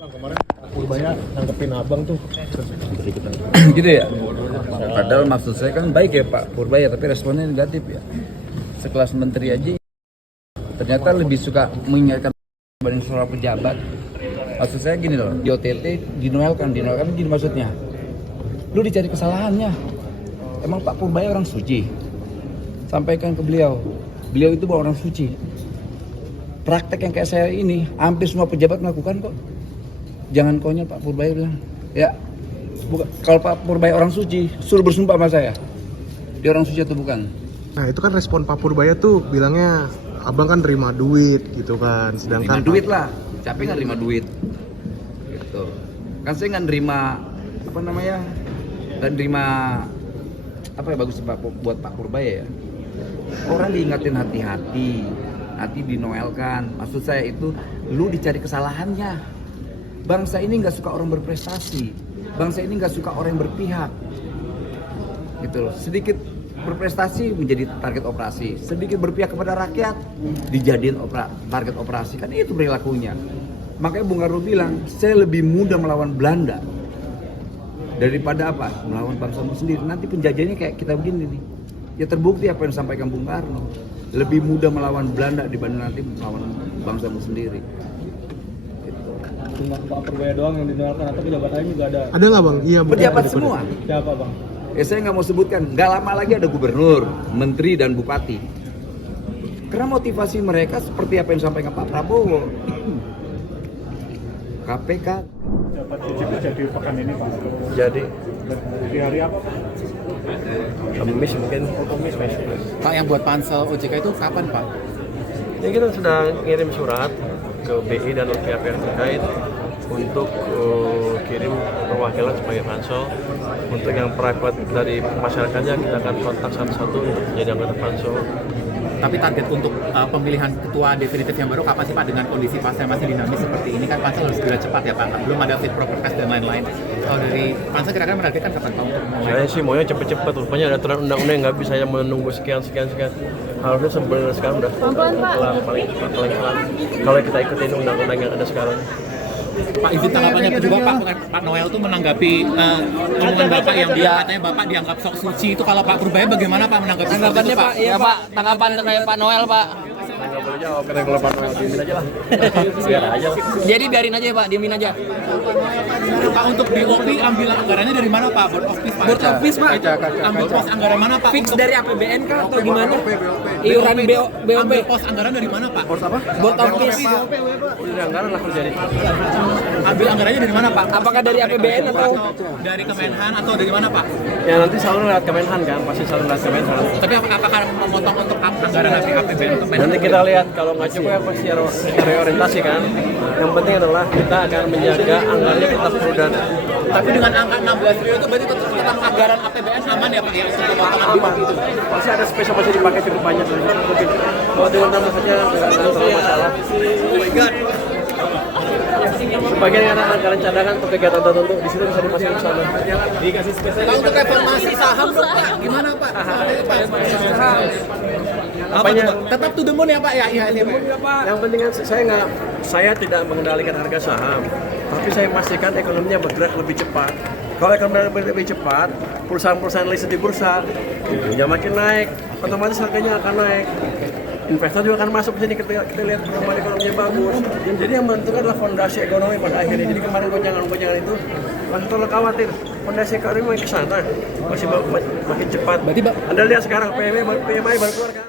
Bang, kemarin Purbaya nanggepin abang tuh gitu ya. Padahal maksud saya kan baik ya Pak Purbaya, tapi responnya negatif ya. Sekelas menteri aja ternyata lebih suka mengingatkan dibanding seorang pejabat. Maksud saya gini loh, di OTT dinoelkan gini maksudnya. Lu dicari kesalahannya. Emang Pak Purbaya orang suci? Sampaikan ke beliau itu bukan orang suci. Praktek yang kayak saya ini hampir semua pejabat melakukan kok. Jangan konyol Pak Purbaya bilang. Ya, kalau Pak Purbaya orang suci, suruh bersumpah sama saya. Dia orang suci atau bukan? Nah itu kan respon Pak Purbaya tuh bilangnya abang kan terima duit gitu kan, sedangkan Terima duit lah, capek nggak terima duit gitu. Kan saya nggak nerima nggak nerima apa ya, bagus buat Pak Purbaya ya. Orang diingatin hati-hati, nanti dinoelkan. Maksud saya itu lu dicari kesalahannya. Bangsa ini nggak suka orang berprestasi, bangsa ini nggak suka orang yang berpihak gitu loh. Sedikit berprestasi menjadi target operasi, sedikit berpihak kepada rakyat dijadiin target operasi, kan itu perilakunya. Makanya Bung Karno bilang, saya lebih mudah melawan Belanda daripada apa? Melawan bangsamu sendiri. Nanti penjajahnya kayak kita begini nih. Ya terbukti apa yang disampaikan Bung Karno. Lebih mudah melawan Belanda dibanding nanti melawan bangsamu sendiri. Gitu. Cuma Pak Purbaya doang yang dinoelkan atau pejabat lain juga ada? ada nggak bang? Iya Pejabat semua. Siapa bang? Ya saya nggak mau sebutkan, nggak lama lagi ada gubernur, menteri dan bupati. Karena motivasi mereka seperti apa yang disampaikan Pak Prabowo. KPK. Dapat CCP jadi pekan ini Pak? Jadi Di hari apa Pak? Kamis mungkin. Kamis. Pak, yang buat pansel OJK itu kapan Pak? Ya kita sudah ngirim surat ke BI dan pihak-pihak terkait untuk kirim perwakilan sebagai pansel. Untuk yang private dari masyarakatnya kita akan kontak satu-satu untuk menjadi anggota pansel. Tapi target untuk pemilihan ketua definitif yang baru kapan sih Pak, dengan kondisi pasar masih dinamis seperti ini kan pansel harus segera cepat ya Pak, belum ada fit proper test dan lain-lain. Kalau dari pansel kira-kira menargetkan kapan Pak untuk mulai? Saya sih maunya cepet-cepet, rupanya ada aturan undang-undang yang nggak bisa saya menunggu sekian. Harusnya sebenarnya sekarang udah paling cepat kalau kita ikutin undang-undang yang ada sekarang. Pak, izin tanggapannya kedua Pak Noel itu menanggapi omongan Bapak yang katanya Bapak dianggap sok suci itu. Kalau Pak Purbaya bagaimana Pak menanggapi Tanggapannya itu, Pak? Iya Pak, tanggapan terkait Pak Noel Pak. Nggak boleh jawab, karena kalau Pak Noel diemin aja lah. Biar aja. Jadi biarin aja Pak, diemin aja. Pak, untuk BOP ambil anggarannya dari mana Pak? Board of Peace Pak? Board of Peace Pak. Ambil pos anggaran mana Pak? Fix dari APBN kah atau gimana? Iuran BOP. Ambil pos anggaran dari mana Pak? Pos apa? Board of Peace. Udah anggaran lah terjadi. Ambil anggarannya dari mana Pak? Apakah dari APBN atau dari Kemenhan atau dari mana Pak? Ya nanti selalu lewat Kemenhan kan, pasti selalu lewat Kemenhan. Tapi apakah memotong untuk anggaran dari APBN atau Kemenhan? Nanti kita lihat kalau nggak cukup ya pasti reorientasi kan. Yang penting adalah kita akan menjaga anggarannya tetap prudent. Tapi dengan angka 16 triliun itu berarti tetap anggaran APBN aman ya Pak ya untuk pemotongan Aman. Pasti ada space masih dipakai cukup banyak. Mungkin kalau diundang saja nggak terlalu masalah. Oh my God. Sebagian ada anggaran cadangan untuk kegiatan tertentu di situ bisa dimasukin ke sana. Dikasih spesial. Pak, untuk reformasi saham dong Pak, gimana Pak? Apanya? Tetap to the moon ya Pak ya? Iya Pak. Yang penting kan saya tidak mengendalikan harga saham, tapi saya memastikan ekonominya bergerak lebih cepat. Kalau ekonomi lebih cepat, perusahaan-perusahaan listed di bursa, ya makin naik, otomatis harganya akan naik. Investor juga akan masuk ke sini kita lihat pertumbuhan ekonominya bagus. Jadi yang menentukan adalah fondasi ekonomi pada akhirnya. Jadi kemarin gonjangan itu masih terlalu khawatir. Fondasi ekonomi makin ke sana, masih makin cepat. Anda lihat sekarang PMI baru keluar kan?